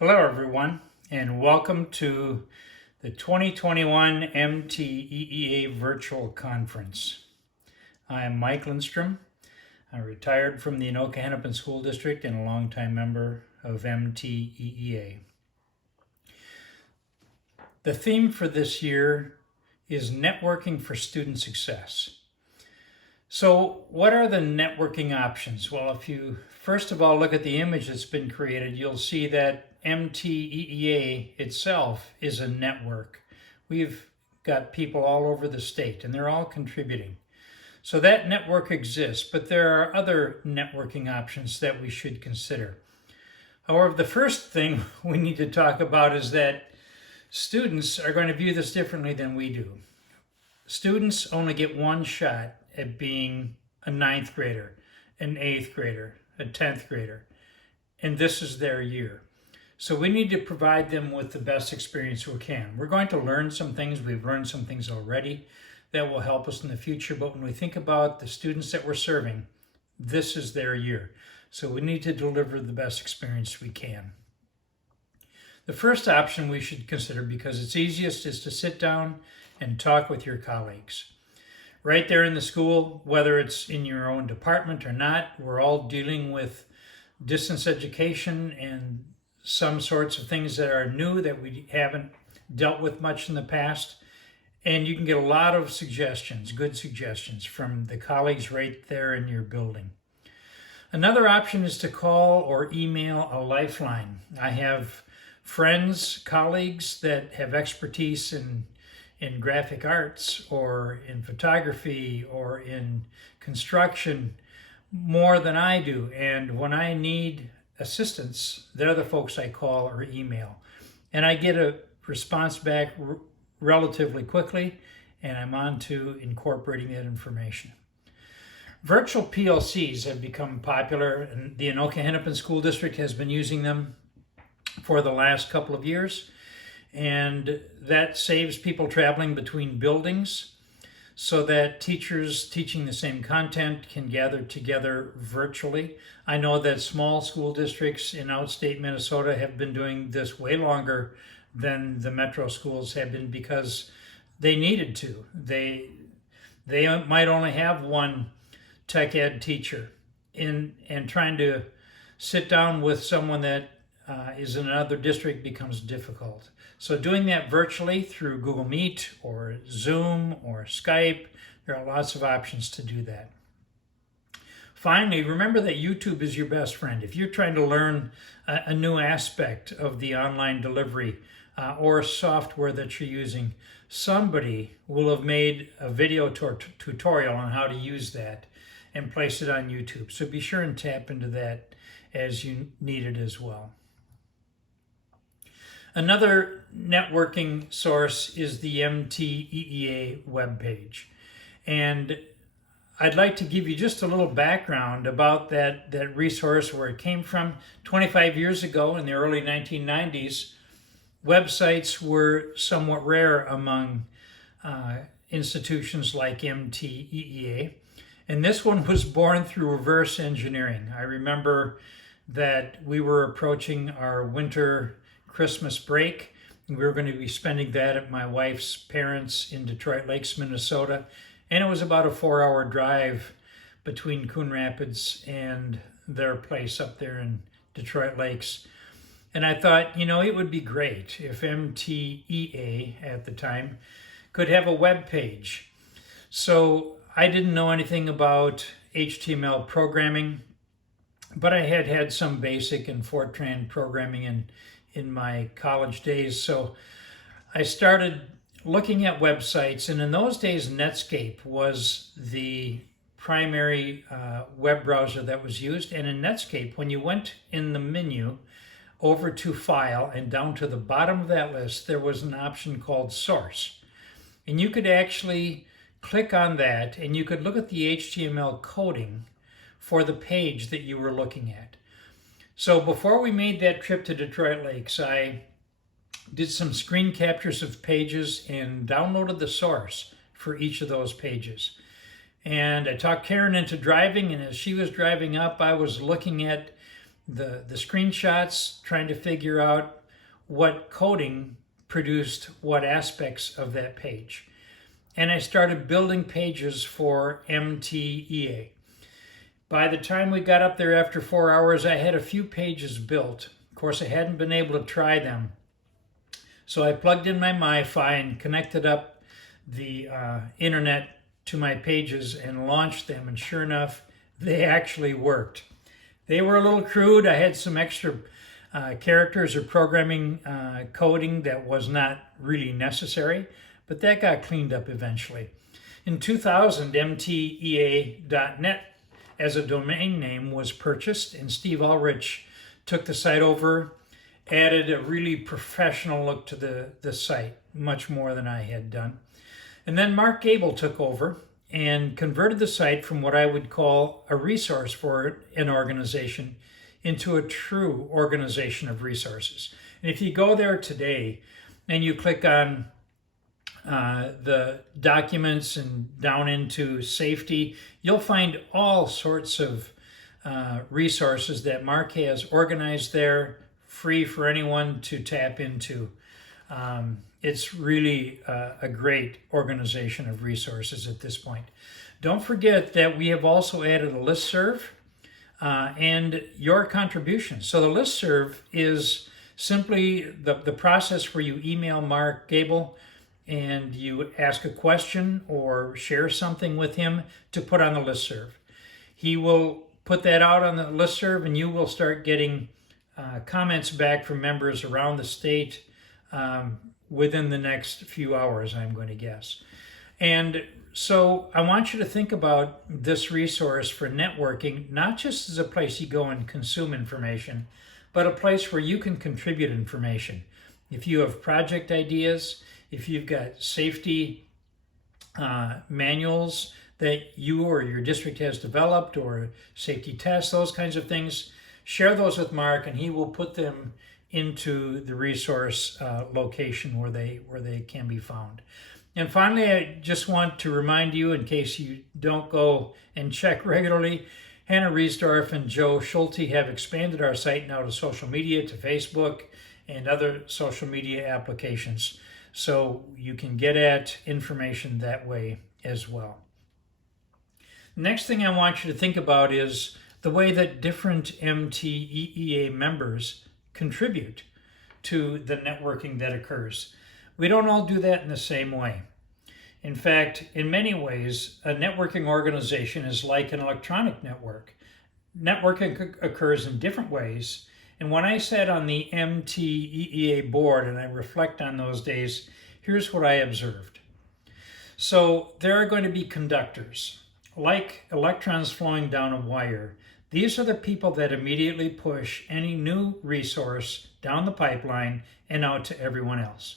Hello everyone, and welcome to the 2021 MTEEA Virtual Conference. I am Mike Lindstrom. I'm retired from the Anoka-Hennepin School District and a longtime member of MTEEA. The theme for this year is networking for student success. So what are the networking options? Well, if you first of all look at the image that's been created, you'll see that MTEEA itself is a network. We've got people all over the state and they're all contributing. So that network exists, but there are other networking options that we should consider. However, the first thing we need to talk about is that students are going to view this differently than we do. Students only get one shot at being a 9th grader, an 8th grader, a 10th grader, and this is their year. So we need to provide them with the best experience we can. We're going to learn some things. We've learned some things already that will help us in the future. But when we think about the students that we're serving, this is their year. So we need to deliver the best experience we can. The first option we should consider, because it's easiest, is to sit down and talk with your colleagues. Right there in the school, whether it's in your own department or not, we're all dealing with distance education and some sorts of things that are new that we haven't dealt with much in the past. And you can get a lot of suggestions, good suggestions from the colleagues right there in your building. Another option is to call or email a lifeline. I have friends, colleagues that have expertise in graphic arts or in photography or in construction more than I do. And when I need assistance, they're the folks I call or email. And I get a response back relatively quickly, and I'm on to incorporating that information. Virtual PLCs have become popular, and the Anoka-Hennepin School District has been using them for the last couple of years. And that saves people traveling between buildings so that teachers teaching the same content can gather together virtually. I know that small school districts in outstate Minnesota have been doing this way longer than the metro schools have been because they needed to. They might only have one tech ed teacher and trying to sit down with someone that is in another district becomes difficult. So doing that virtually through Google Meet or Zoom or Skype, there are lots of options to do that. Finally, remember that YouTube is your best friend. If you're trying to learn a new aspect of the online delivery or software that you're using, somebody will have made a video tutorial on how to use that and place it on YouTube. So be sure and tap into that as you need it as well. Another networking source is the MTEEA webpage. And I'd like to give you just a little background about that resource, where it came from. 25 years ago, in the early 1990s, websites were somewhat rare among institutions like MTEEA. And this one was born through reverse engineering. I remember that we were approaching our winter Christmas break. We were going to be spending that at my wife's parents in Detroit Lakes, Minnesota. And it was about a 4-hour drive between Coon Rapids and their place up there in Detroit Lakes. And I thought, it would be great if MTEEA at the time could have a web page. So I didn't know anything about HTML programming, but I had had some basic and Fortran programming in my college days. So I started looking at websites, and in those days Netscape was the primary web browser that was used. And in Netscape, when you went in the menu over to File and down to the bottom of that list, there was an option called Source. And you could actually click on that and you could look at the HTML coding for the page that you were looking at. So before we made that trip to Detroit Lakes, I did some screen captures of pages and downloaded the source for each of those pages. And I talked Karen into driving, and as she was driving up, I was looking at the screenshots, trying to figure out what coding produced what aspects of that page. And I started building pages for MTEEA. By the time we got up there after 4 hours, I had a few pages built. Of course, I hadn't been able to try them. So I plugged in my MiFi and connected up the internet to my pages and launched them. And sure enough, they actually worked. They were a little crude. I had some extra characters or programming coding that was not really necessary, but that got cleaned up eventually. In 2000, MTEEA.net as a domain name was purchased, and Steve Ulrich took the site over, added a really professional look to the site, much more than I had done. And then Mark Gable took over and converted the site from what I would call a resource for an organization into a true organization of resources. And if you go there today and you click on the documents and down into safety, you'll find all sorts of resources that Mark has organized there, free for anyone to tap into. It's really a great organization of resources at this point. Don't forget that we have also added a listserv and your contributions. So the listserv is simply the process where you email Mark Gable and you ask a question or share something with him to put on the listserv. He will put that out on the listserv, and you will start getting comments back from members around the state within the next few hours, I'm going to guess. And so I want you to think about this resource for networking, not just as a place you go and consume information, but a place where you can contribute information. If you have project ideas, if you've got safety manuals that you or your district has developed, or safety tests, those kinds of things, share those with Mark, and he will put them into the resource location where they can be found. And finally, I just want to remind you, in case you don't go and check regularly, Hannah Riesdorf and Joe Schulte have expanded our site now to social media, to Facebook and other social media applications. So you can get at information that way as well. Next thing I want you to think about is the way that different MTEEA members contribute to the networking that occurs. We don't all do that in the same way. In fact, in many ways, a networking organization is like an electronic network. Networking occurs in different ways. And when I sat on the MTEEA board and I reflect on those days, here's what I observed. So there are going to be conductors, like electrons flowing down a wire. These are the people that immediately push any new resource down the pipeline and out to everyone else.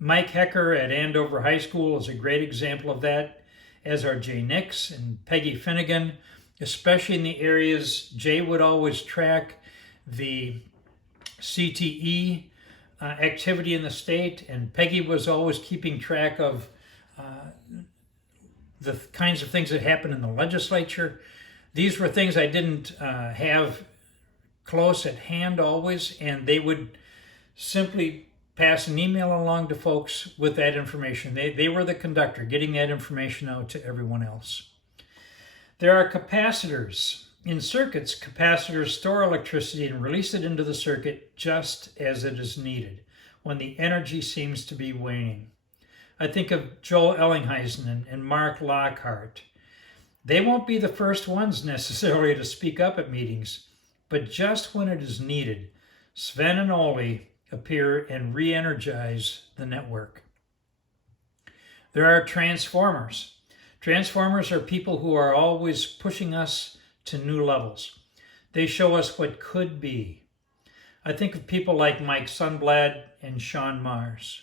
Mike Hecker at Andover High School is a great example of that, as are Jay Nix and Peggy Finnegan, especially in the areas Jay would always track the CTE activity in the state, and Peggy was always keeping track of the kinds of things that happen in the legislature. These were things I didn't have close at hand always, and they would simply pass an email along to folks with that information. They were the conductor, getting that information out to everyone else. There are capacitors. In circuits, capacitors store electricity and release it into the circuit just as it is needed, when the energy seems to be waning. I think of Joel Ellingheisen and Mark Lockhart. They won't be the first ones necessarily to speak up at meetings, but just when it is needed, Sven and Oli appear and re-energize the network. There are transformers. Transformers are people who are always pushing us to new levels. They show us what could be. I think of people like Mike Sundblad and Sean Mars.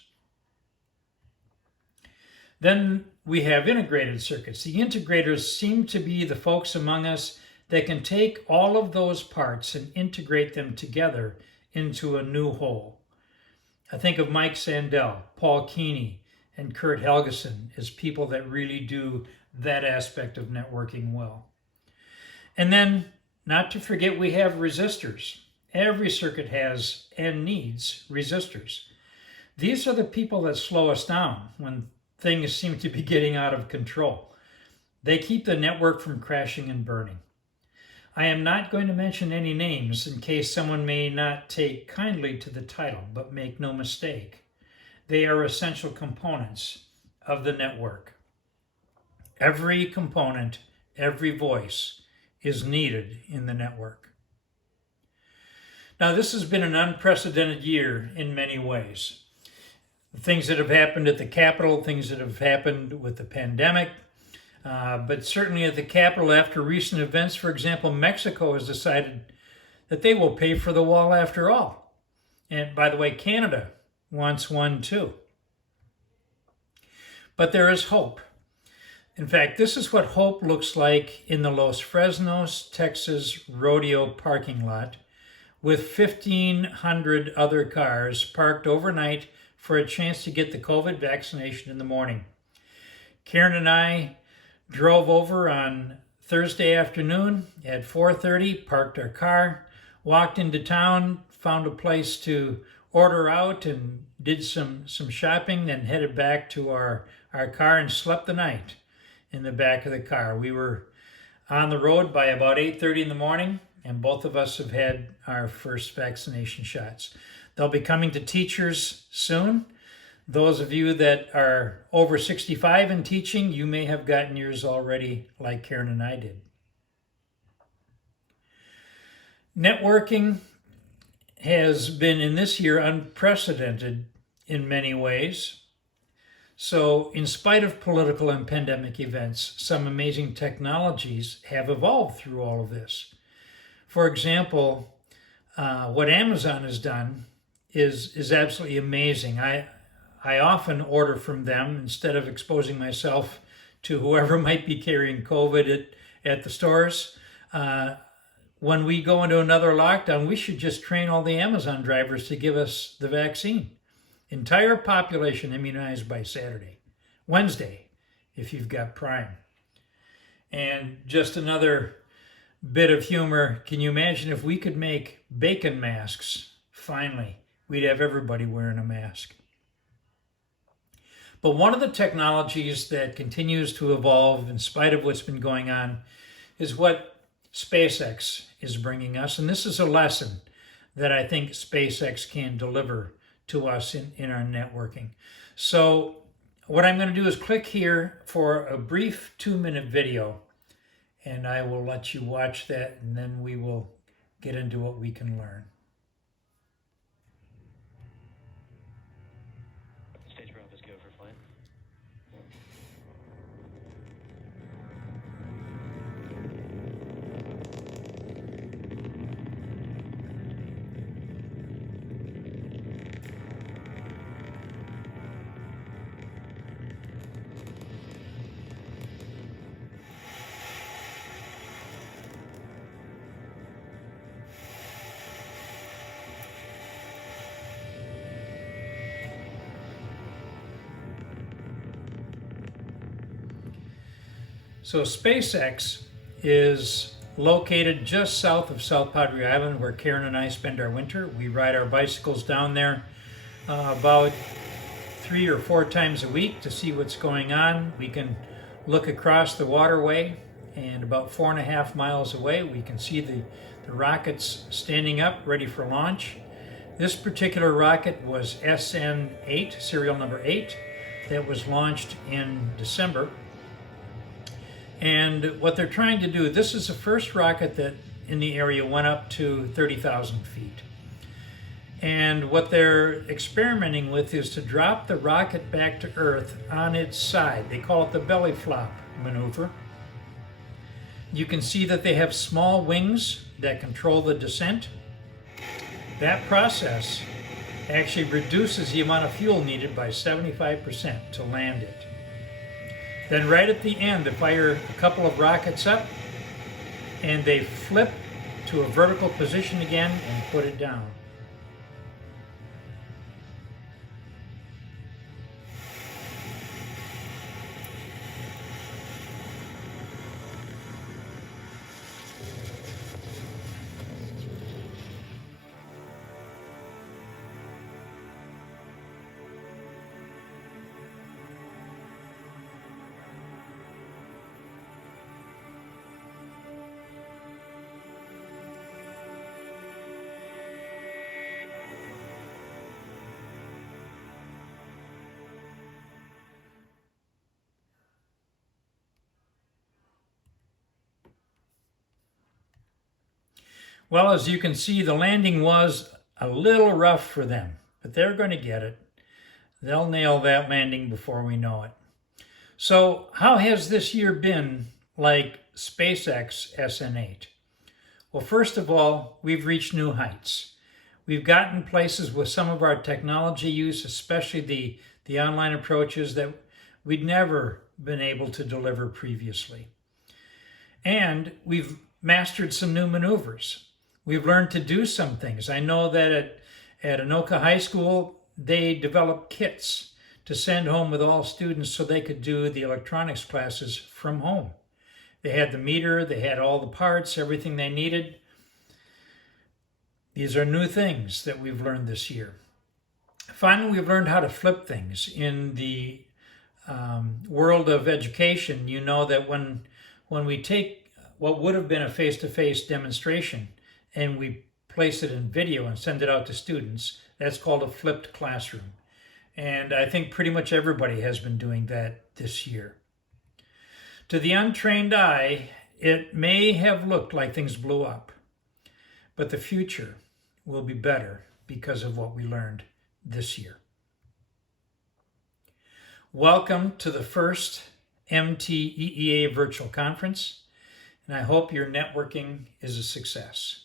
Then we have integrated circuits. The integrators seem to be the folks among us that can take all of those parts and integrate them together into a new whole. I think of Mike Sandell, Paul Keeney, and Kurt Helgeson as people that really do that aspect of networking well. And then Not to forget, we have resistors. Every circuit has and needs resistors. These are the people that slow us down when things seem to be getting out of control. They keep the network from crashing and burning. I am not going to mention any names in case someone may not take kindly to the title, but make no mistake, they are essential components of the network. Every component, every voice is needed in the network. Now, this has been an unprecedented year in many ways. The things that have happened at the Capitol, things that have happened with the pandemic, but certainly at the Capitol, after recent events, for example, Mexico has decided that they will pay for the wall after all. And by the way, Canada wants one too. But there is hope. In fact, this is what hope looks like in the Los Fresnos, Texas rodeo parking lot, with 1,500 other cars parked overnight for a chance to get the COVID vaccination in the morning. Karen and I drove over on Thursday afternoon at 4:30, parked our car, walked into town, found a place to order out and did some shopping, then headed back to our car and slept the night in the back of the car. We were on the road by about 8:30 in the morning, and both of us have had our first vaccination shots. They'll be coming to teachers soon. Those of you that are over 65 and teaching, you may have gotten yours already like Karen and I did. Networking has been in this year unprecedented in many ways. So in spite of political and pandemic events, some amazing technologies have evolved through all of this. For example, what Amazon has done is absolutely amazing. I often order from them instead of exposing myself to whoever might be carrying COVID at the stores. When we go into another lockdown, we should just train all the Amazon drivers to give us the vaccine. Entire population immunized by Wednesday, if you've got Prime. And just another bit of humor, can you imagine if we could make bacon masks? Finally, we'd have everybody wearing a mask. But one of the technologies that continues to evolve in spite of what's been going on is what SpaceX is bringing us. And this is a lesson that I think SpaceX can deliver to us in our networking. So what I'm going to do is click here for a brief 2-minute video, and I will let you watch that, and then we will get into what we can learn. Stage prop is go for flight. So SpaceX is located just south of South Padre Island, where Karen and I spend our winter. We ride our bicycles down there about 3 or 4 times a week to see what's going on. We can look across the waterway, and about 4.5 miles away we can see the rockets standing up ready for launch. This particular rocket was SN8, serial number 8, that was launched in December. And what they're trying to do, this is the first rocket that in the area went up to 30,000 feet. And what they're experimenting with is to drop the rocket back to Earth on its side. They call it the belly flop maneuver. You can see that they have small wings that control the descent. That process actually reduces the amount of fuel needed by 75% to land it. Then right at the end, they fire a couple of rockets up, and they flip to a vertical position again and put it down. Well, as you can see, the landing was a little rough for them, but they're going to get it. They'll nail that landing before we know it. So how has this year been like SpaceX SN8? Well, first of all, we've reached new heights. We've gotten places with some of our technology use, especially the online approaches that we'd never been able to deliver previously. And we've mastered some new maneuvers. We've learned to do some things. I know that at Anoka High School, they developed kits to send home with all students so they could do the electronics classes from home. They had the meter, they had all the parts, everything they needed. These are new things that we've learned this year. Finally, we've learned how to flip things. In the world of education, you know that when we take what would have been a face-to-face demonstration and we place it in video and send it out to students, that's called a flipped classroom. And I think pretty much everybody has been doing that this year. To the untrained eye, it may have looked like things blew up, but the future will be better because of what we learned this year. Welcome to the first MTEEA Virtual Conference, and I hope your networking is a success.